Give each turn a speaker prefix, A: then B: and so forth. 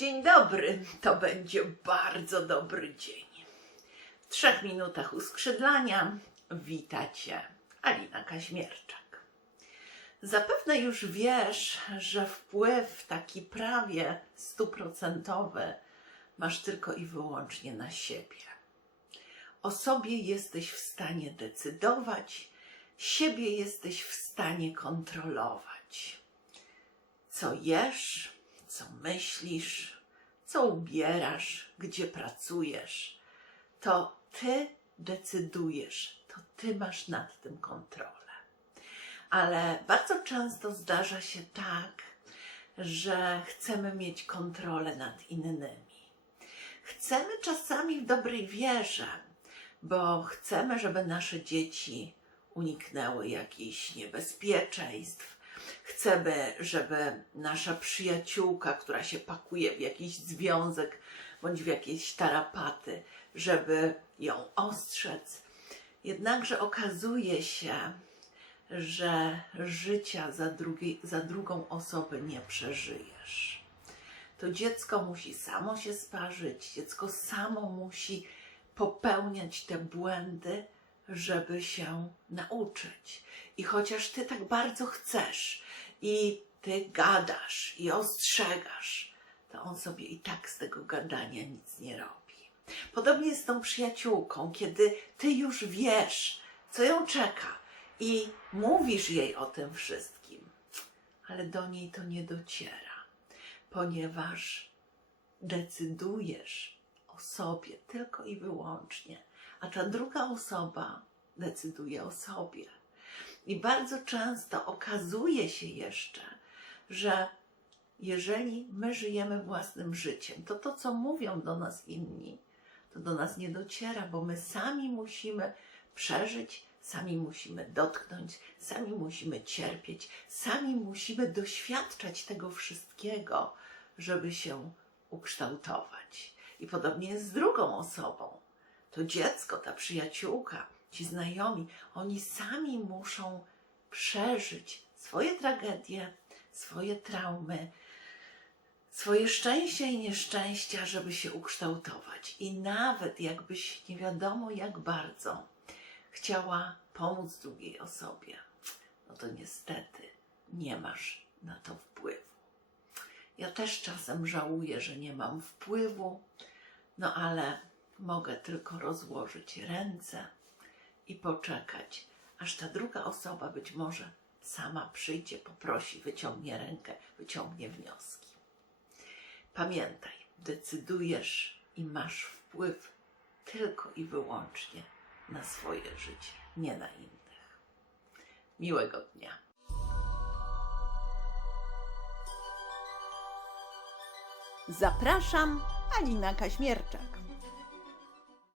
A: Dzień dobry, to będzie bardzo dobry dzień. W trzech minutach uskrzydlania wita Cię Alina Kaźmierczak. Zapewne już wiesz, że wpływ taki prawie stuprocentowy masz tylko i wyłącznie na siebie. O sobie jesteś w stanie decydować, siebie jesteś w stanie kontrolować co jesz, co myślisz, co ubierasz, gdzie pracujesz, to ty decydujesz, to ty masz nad tym kontrolę. Ale bardzo często zdarza się tak, że chcemy mieć kontrolę nad innymi. Chcemy czasami w dobrej wierze, bo chcemy, żeby nasze dzieci uniknęły jakichś niebezpieczeństw, Chcemy, żeby nasza przyjaciółka, która się pakuje w jakiś związek bądź w jakieś tarapaty, żeby ją ostrzec. Jednakże okazuje się, że życia za, drugiej, za drugą osobę nie przeżyjesz. To dziecko musi samo się sparzyć, dziecko samo musi popełniać te błędy, żeby się nauczyć. I chociaż ty tak bardzo chcesz i ty gadasz i ostrzegasz, to on sobie i tak z tego gadania nic nie robi. Podobnie jest z tą przyjaciółką, kiedy ty już wiesz, co ją czeka i mówisz jej o tym wszystkim, ale do niej to nie dociera, ponieważ decydujesz sobie tylko i wyłącznie, a ta druga osoba decyduje o sobie. I bardzo często okazuje się jeszcze, że jeżeli my żyjemy własnym życiem, to to, co mówią do nas inni, to do nas nie dociera, bo my sami musimy przeżyć, sami musimy dotknąć, sami musimy cierpieć, sami musimy doświadczać tego wszystkiego, żeby się ukształtować. I podobnie jest z drugą osobą. To dziecko, ta przyjaciółka, ci znajomi, oni sami muszą przeżyć swoje tragedie, swoje traumy, swoje szczęścia i nieszczęścia, żeby się ukształtować. I nawet jakbyś nie wiadomo jak bardzo chciała pomóc drugiej osobie, no to niestety nie masz na to wpływu. Ja też czasem żałuję, że nie mam wpływu, no ale mogę tylko rozłożyć ręce i poczekać, aż ta druga osoba być może sama przyjdzie, poprosi, wyciągnie rękę, wyciągnie wnioski. Pamiętaj, decydujesz i masz wpływ tylko i wyłącznie na swoje życie, nie na innych. Miłego dnia.
B: Zapraszam, Alina Kaźmierczak.